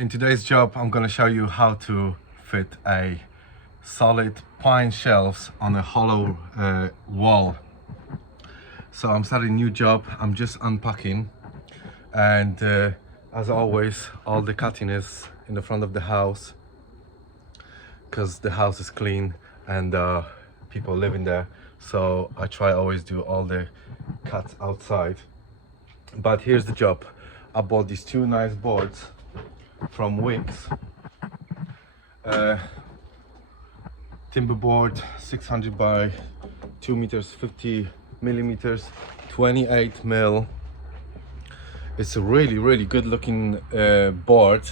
In today's job, I'm going to show you how to fit a solid pine shelves on a hollow wall. So I'm starting a new job. I'm just unpacking, and as always, all the cutting is in the front of the house because the house is clean and people living there. So I try always do all the cuts outside. But here's the job. I bought these two nice boards from Wicks. Timber board, 600 by 2 meters 50 millimeters, 28 mil. It's a really good looking board.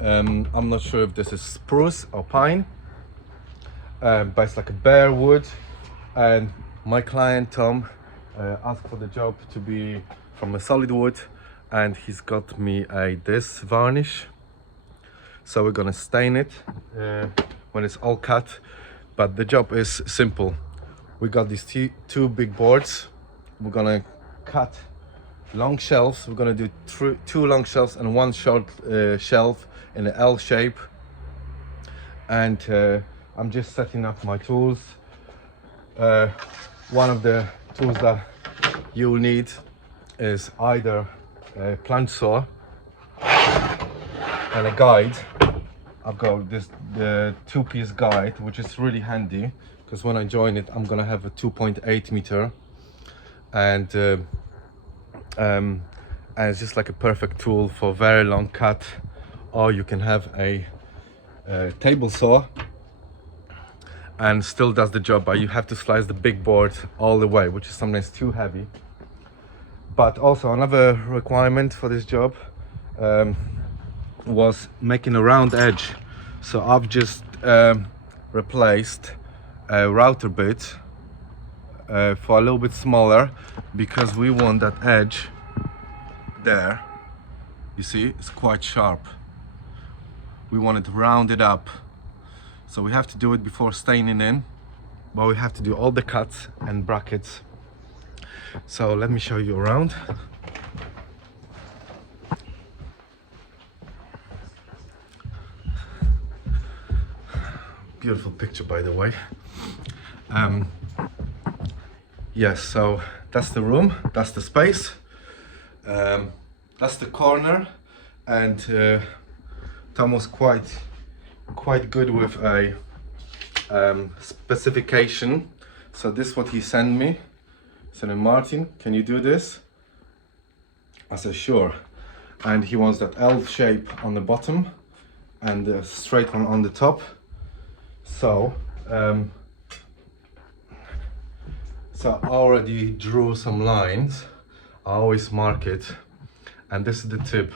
I'm not sure if this is spruce or pine, but it's like a bare wood. And my client Tom asked for the job to be from a solid wood, and he's got me this varnish. So we're gonna stain it when it's all cut. But the job is simple. We got these two big boards. We're gonna cut long shelves. We're gonna do two long shelves and one short shelf in an L shape. And I'm just setting up my tools. One of the tools that you'll need is either a plunge saw and a guide. I've got the two-piece guide, which is really handy because when I join it, I'm gonna have a 2.8 meter, and it's just like a perfect tool for very long cut. Or you can have a table saw and still does the job, but you have to slice the big board all the way, which is sometimes too heavy. But also another requirement for this job was making a round edge. So I've just replaced a router bit for a little bit smaller, because we want that edge there, you see, it's quite sharp. We want it rounded up. So we have to do it before staining in, but we have to do all the cuts and brackets. So let me show you around. Beautiful picture, by the way. Yes, so that's the room, that's the space, that's the corner, and Tom was quite good with a specification. So this is what he sent me. He said, "Martin, can you do this?" I said, "Sure." And he wants that L shape on the bottom and the straight one on the top. So I already drew some lines. I always mark it, and this is the tip.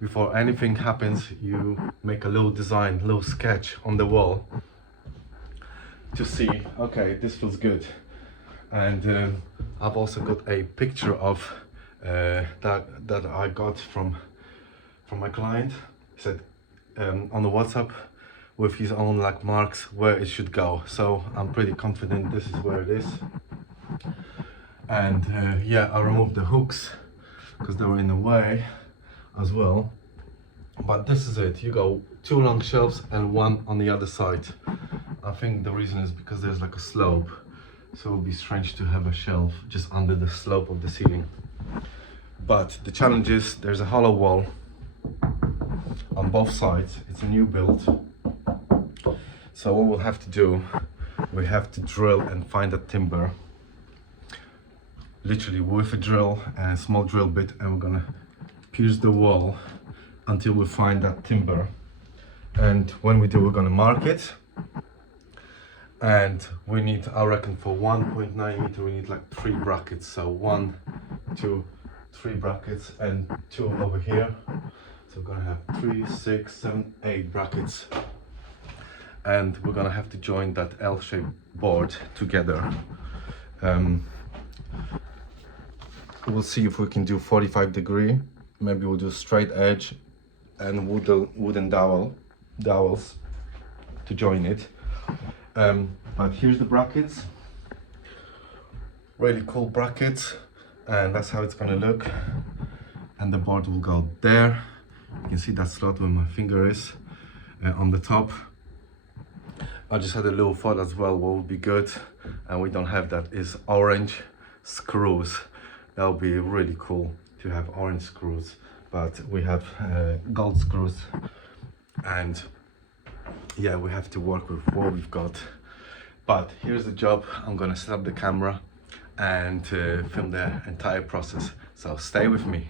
Before anything happens, you make a little design, little sketch on the wall to see, okay, this feels good. And I've also got a picture of that I got from my client. He said on the WhatsApp with his own like marks where it should go. So I'm pretty confident this is where it is. And yeah, I removed the hooks because they were in the way as well. But this is it. You go two long shelves and one on the other side. I think the reason is because there's like a slope, so it would be strange to have a shelf just under the slope of the ceiling. But the challenge is there's a hollow wall on both sides. It's a new build. So what we'll have to do, we have to drill and find that timber, literally with a drill and a small drill bit, and we're gonna pierce the wall until we find that timber. And when we do, we're gonna mark it. And we need, I reckon, for 1.9 meter, we need like 3 brackets. So 1, 2, 3 brackets and 2 over here. So we're gonna have 3, 6, 7, 8 brackets. And we're gonna have to join that L-shaped board together. We'll see if we can do 45 degree. Maybe we'll do straight edge and wooden dowels to join it. But here's the brackets. Really cool brackets, and that's how it's gonna look. And the board will go there. You can see that slot where my finger is on the top. I just had a little thought as well, what would be good, and we don't have that, is orange screws. That would be really cool to have orange screws, but we have gold screws, and yeah, we have to work with what we've got. But here's the job. I'm gonna set up the camera and film the entire process, so stay with me.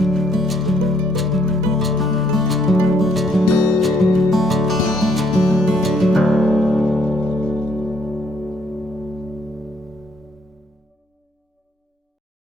you.